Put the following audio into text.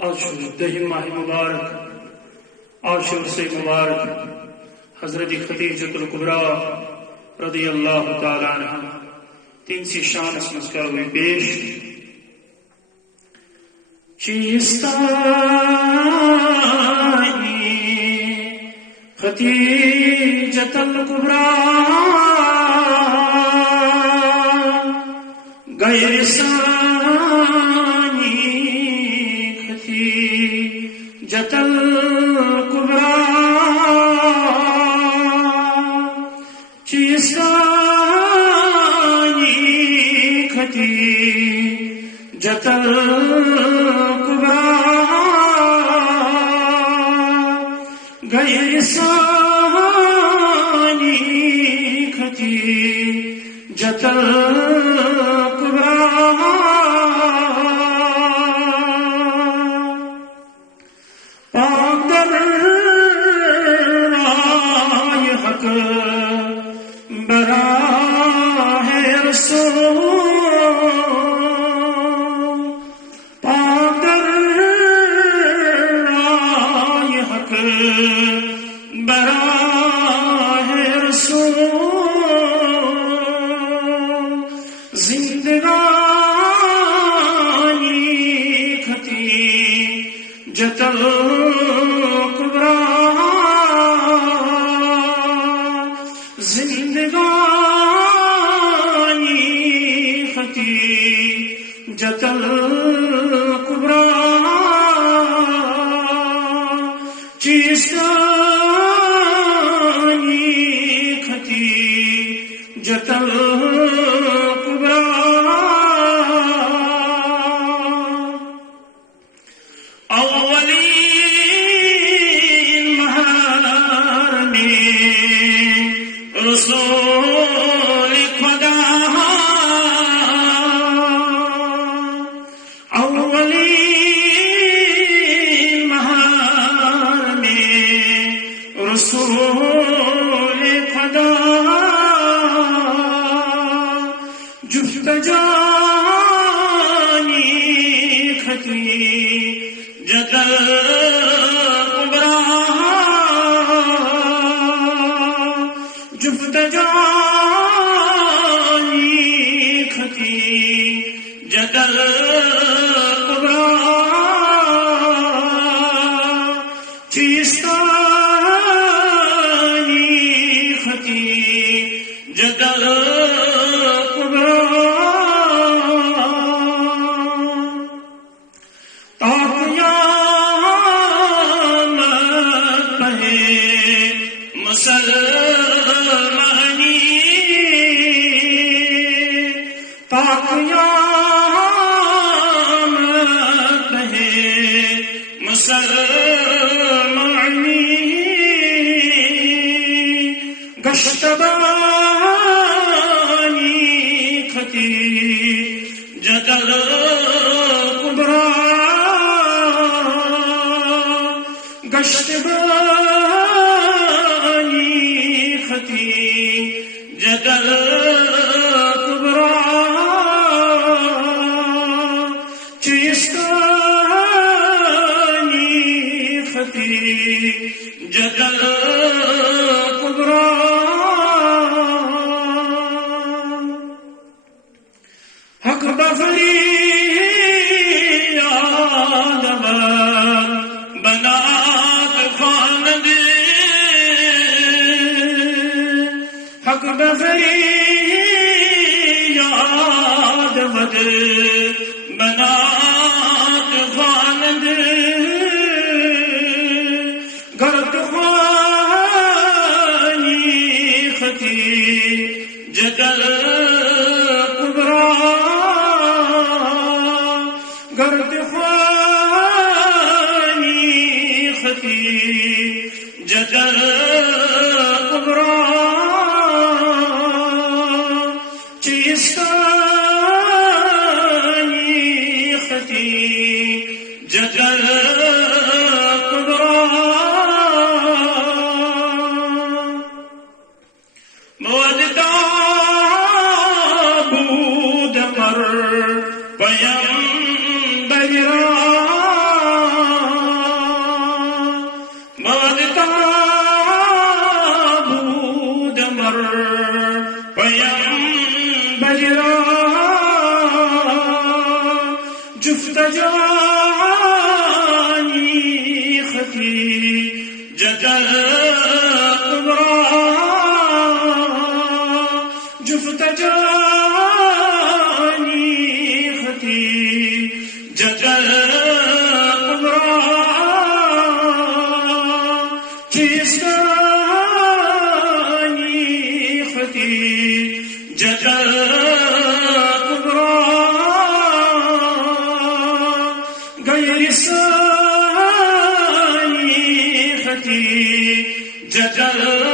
दही माह मुबारक आशुर से मुबारक हजरत खदीजतुल कुबरा रदियल्लाहु ताला अन्हा तीन सी शान मज करो पेश चीस्ताई खदीजतुल कुबरा गैर जतल कुबरा चीसानी खती जतल कुबरा गैरसानी खती जतल कुबरा जतल कुबरा जिंदगानी खती जतल कुबरा चीस्तानी खती जतल कुबरा रसूल खुदा अव्वली महार में रसूल खुदा जुफ्त जानी खती जतल जुफ्त जानी खती जतल कुबरा चीस्तानी खती जतल कुबरा ताक़यामत पहे मुसलमानी ताक़यामत है मुसलमानी गश्तबानी खती जतल कुबरा गश्तबानी खती जतल कुबरा चीस्तानी खती जतल कुबरा हक बफरी आदम बनात खानद हक बफरी आदम बनात खानद गरत खानी खती जतल कुबरा गरत खानी खती जतल कुबरा चीस्तानी खती जतल कुबरा मोदता बूद पर पयंबरा جفتجاني خطي جدل كبرى جفتجاني خطي جدل كبرى كيستاني خطي جدل جدل